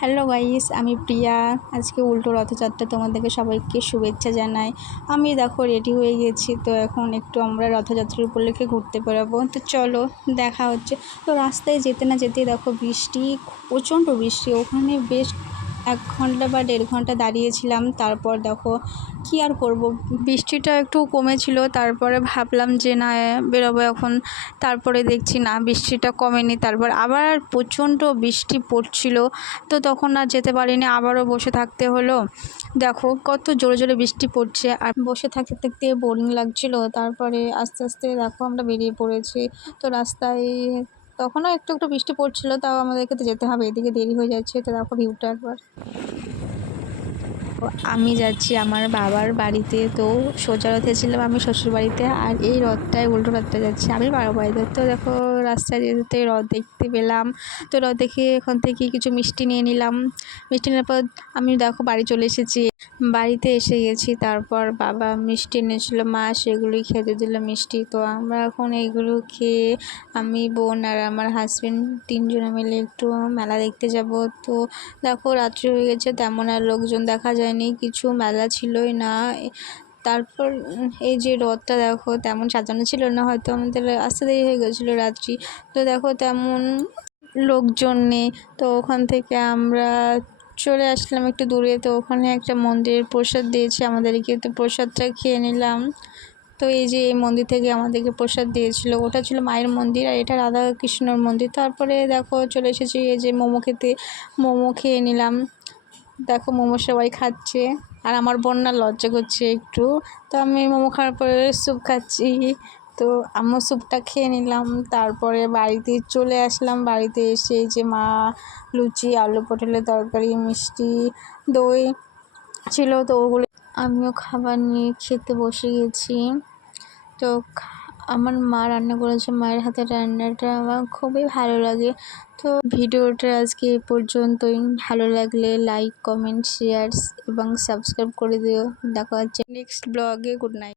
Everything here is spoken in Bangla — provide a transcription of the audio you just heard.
হ্যালো গাইস, আমি প্রিয়া। আজকে উল্টো রথযাত্রা তোমাদেরকে সবাইকে শুভেচ্ছা জানাই। আমি দেখো রেডি হয়ে গেছি, তো এখন একটু আমরা রথযাত্রার উপলক্ষে ঘুরতে বেরোবো। তো চলো, দেখা হচ্ছে। তো রাস্তায় যেতে না যেতে দেখো বৃষ্টি, প্রচণ্ড বৃষ্টি, ওখানে বেশ এক ঘণ্টা বা দেড় ঘণ্টা দাঁড়িয়েছিলাম, তারপর দেখো কী আর করব? বৃষ্টিটা একটু কমেছিল, তারপরে ভাবলাম যে না বেরোবো এখন। তারপরে দেখছি না, বৃষ্টিটা কমেনি। তারপর আবার প্রচণ্ড বৃষ্টি পড়ছিল, তো তখন আর যেতে পারিনি। আবারও বসে থাকতে হলো। দেখো কত জোরে জোরে বৃষ্টি পড়ছে, আর বসে থাকতে থাকতে বোরিং লাগছিল। তারপরে আস্তে আস্তে দেখো আমরা বেরিয়ে পড়েছি। তো রাস্তায় তখনও একটু একটু বৃষ্টি পড়ছিল, তাও আমাদেরকে তো যেতে হবে, এদিকে দেরি হয়ে যাচ্ছে, তো দেখো ভিউটা একবার। আমি যাচ্ছি আমার বাবার বাড়িতে, তো সোজা রথে ছিলাম আমি শ্বশুর বাড়িতে আর এই রথটায় উল্টো রথটা যাচ্ছি আমি বাবার বাড়িতে। তো দেখো রাস্তায় যেতে রথ দেখতে পেলাম। তো রথ দেখে ওখান থেকে কিছু মিষ্টি নিয়ে নিলাম। মিষ্টি নেওয়ার পর আমি দেখো বাড়ি চলে এসেছি। বাড়িতে এসে গেছি, তারপর বাবা মিষ্টি এনেছিলো, মা সেগুলোই খেতে দিল মিষ্টি। তো আমরা এখন এইগুলো খেয়ে আমি, বোন আর আমার হাজব্যান্ড তিনজনে মিলে একটু মেলা দেখতে যাব। তো দেখো রাত্রি হয়ে গেছে, তেমন আর লোকজন দেখা যায়নি কিছু মেলা ছিলই না। তারপর এই যে রথটা দেখো, তেমন সাজানো ছিল না, হয়তো আমাদের আসতে দেরি হয়ে গেছিল রাত্রি। তো দেখো তেমন লোকজন নেই, তো ওখান থেকে আমরা চলে আসলাম একটু দূরে। তো ওখানে একটা মন্দিরের প্রসাদ দিয়েছে আমাদেরকে, তো প্রসাদটা খেয়ে নিলাম। তো এই যে এই মন্দির থেকে আমাদেরকে প্রসাদ দিয়েছিল, ওটা ছিল মায়ের মন্দির আর এটা রাধা কৃষ্ণর মন্দির। তারপরে দেখো চলে এসেছি এই যে মোমো খেতে, মোমো খেয়ে নিলাম। দেখো মোমো সবাই খাচ্ছে, আর আমার বন্যা লজ্জা করছে একটু। তো আমি মোমো খাওয়ার পরে স্যুপ খাচ্ছি। তো আমিও স্যুপটা খেয়ে নিলাম, তারপরে বাড়িতে চলে আসলাম। বাড়িতে এসে যে মা, লুচি, আলু পটলের তরকারি, মিষ্টি, দই ছিল, তো ওগুলো আমিও খাবার নিয়ে খেতে বসে গেছি। তো আমার মা রান্না করেছে, মায়ের হাতের রান্নাটা আমার খুবই ভালো লাগে। তো ভিডিওটা আজকে এ পর্যন্তই। ভালো লাগলে লাইক কমেন্ট শেয়ার এবং সাবস্ক্রাইব করে দিও। দেখা হচ্ছে নেক্সট ব্লগে গুড নাইট